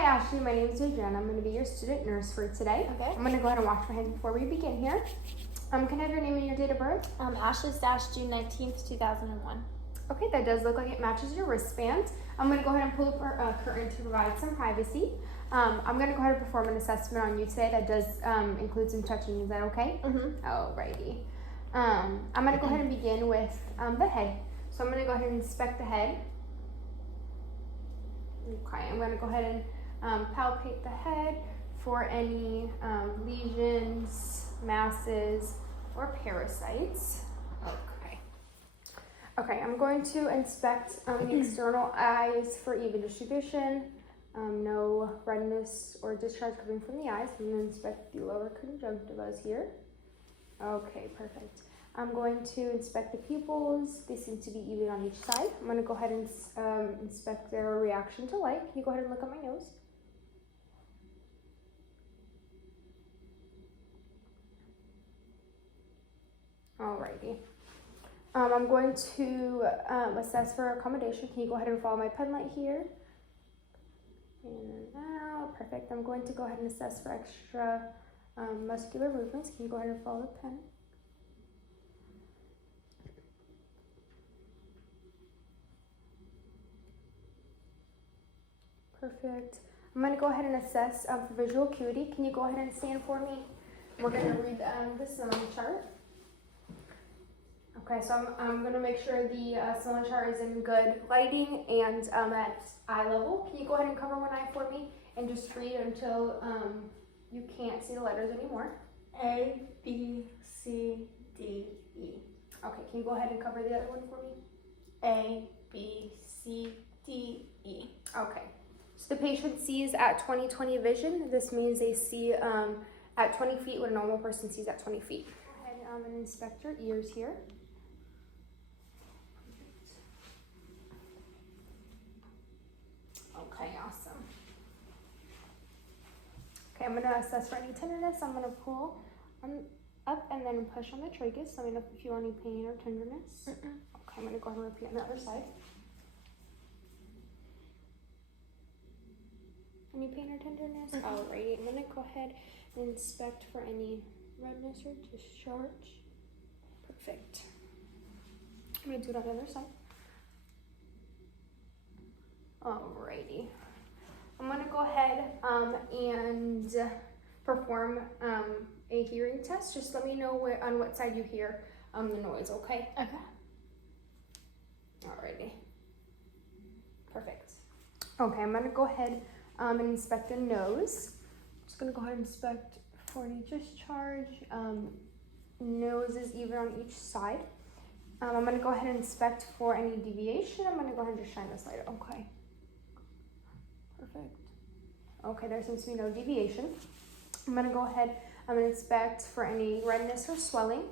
Hi Ashley, my name is Adriana. I'm going to be your student nurse for today. Okay. I'm going to go ahead and wash my hands before we begin here. Can I have your name and your date of birth? Ashley June 19th, 2001. Okay, that does look like it matches your wristband. I'm going to go ahead and pull up our curtain to provide some privacy. I'm going to go ahead and perform an assessment on you today that does include some touching. Is that okay? Mm-hmm. Alrighty. I'm going to go ahead and begin with the head. So I'm going to go ahead and inspect the head. Okay, I'm going to go ahead and palpate the head for any lesions, masses, or parasites. Okay, I'm going to inspect the external eyes for even distribution. No redness or discharge coming from the eyes. I'm going to inspect the lower conjunctivas here. Okay, perfect. I'm going to inspect the pupils. They seem to be even on each side. I'm going to go ahead and inspect their reaction to light. Can you go ahead and look at my nose? Alrighty. I'm going to assess for accommodation. Can you go ahead and follow my pen light here? In and out. Perfect. I'm going to go ahead and assess for extra muscular movements. Can you go ahead and follow the pen? Perfect. I'm going to go ahead and assess for visual acuity. Can you go ahead and stand for me? We're going to read the Snellen chart. Okay, so I'm going to make sure the Snellen chart is in good lighting and at eye level. Can you go ahead and cover one eye for me and just read until you can't see the letters anymore? A, B, C, D, E. Okay, can you go ahead and cover the other one for me? A, B, C, D, E. Okay. So the patient sees at 20/20 vision. This means they see at 20 feet what a normal person sees at 20 feet. Go ahead and inspect your ears here. Okay, awesome. Okay, I'm going to assess for any tenderness. I'm going to pull up and then push on the tragus. Let me know if you feel any pain or tenderness. Okay, I'm going to go ahead and repeat on the other side. Any pain or tenderness? Alrighty, I'm going to go ahead and inspect for any redness or discharge. Perfect. I'm going to do it on the other side. Alrighty. I'm going to go ahead and perform a hearing test. Just let me know on what side you hear the noise, okay? Okay. Alrighty. Perfect. Okay, I'm going to go ahead and inspect the nose. I'm just going to go ahead and inspect for any discharge. Nose is even on each side. I'm going to go ahead and inspect for any deviation. I'm going to go ahead and just shine this light. Okay. Perfect. Okay, there seems to be no deviation. I'm going to go ahead and inspect for any redness or swelling.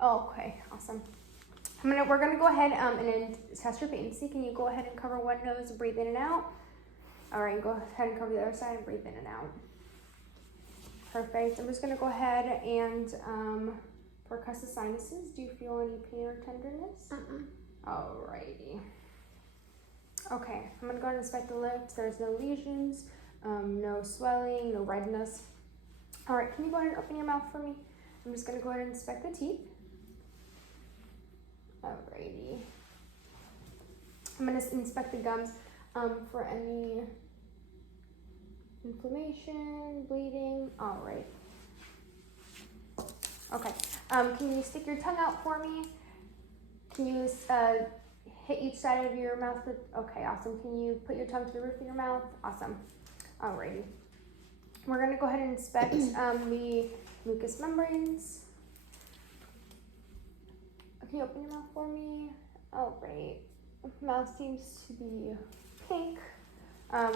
Okay, awesome. We're gonna go ahead and test your patency. Can you go ahead and cover one nose, breathe in and out? All right, go ahead and cover the other side and breathe in and out. Perfect. I'm just gonna go ahead and percuss the sinuses. Do you feel any pain or tenderness? Alrighty. Okay, I'm gonna go ahead and inspect the lips. There's no lesions, no swelling, no redness. All right, can you go ahead and open your mouth for me? I'm just gonna go ahead and inspect the teeth. Alrighty. I'm going to inspect the gums for any inflammation, bleeding. Alright. Okay. Can you stick your tongue out for me? Can you hit each side of your mouth with, okay, awesome. Can you put your tongue to the roof of your mouth? Awesome. Alrighty. We're going to go ahead and inspect the mucous membranes. Can you open your mouth for me? Oh, great. Mouth seems to be pink.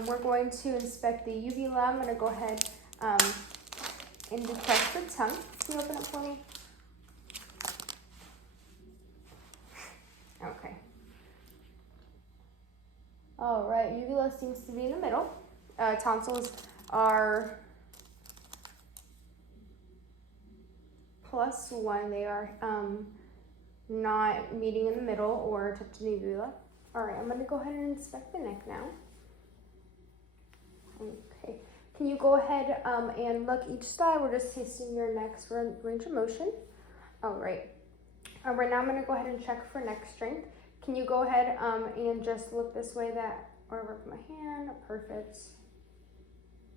We're going to inspect the uvula. I'm going to go ahead and detect the tongue. Can you open it for me? Okay. All right, uvula seems to be in the middle. Tonsils are +1. They are not meeting in the middle or touching the uvula. All right, I'm gonna go ahead and inspect the neck now. Okay, can you go ahead and look each side? We're just testing your neck's range of motion. All right. Right now I'm gonna go ahead and check for neck strength. Can you go ahead and just look this way or work my hand? Perfect.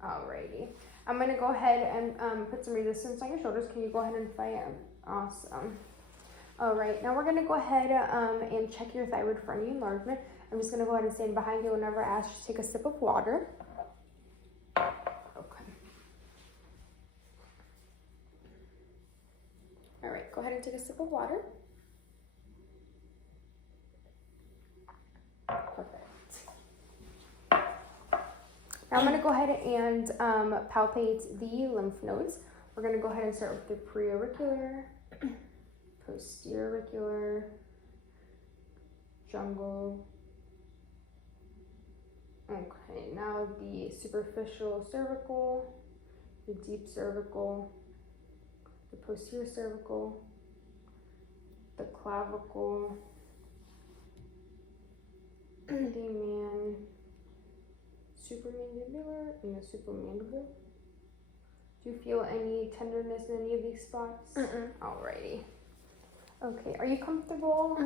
Alrighty. I'm gonna go ahead and put some resistance on your shoulders. Can you go ahead and fight? Awesome. Alright, now we're gonna go ahead and check your thyroid frontal enlargement. I'm just gonna go ahead and stand behind you whenever I ask. Just take a sip of water. Okay. Alright, go ahead and take a sip of water. Perfect. Now I'm going to go ahead and palpate the lymph nodes. We're going to go ahead and start with the preauricular, posterior auricular, jungle. Okay, now the superficial cervical, the deep cervical, the posterior cervical, the clavicle, the supramandibular and the supramandible. Do you feel any tenderness in any of these spots? Alrighty. Okay, are you comfortable?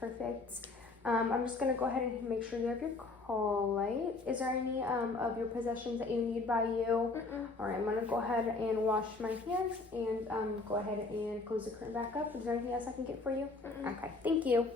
Perfect. I'm just gonna go ahead and make sure you have your call light. Is there any of your possessions that you need by you? Alright, I'm gonna go ahead and wash my hands and go ahead and close the curtain back up. Is there anything else I can get for you? Okay, thank you.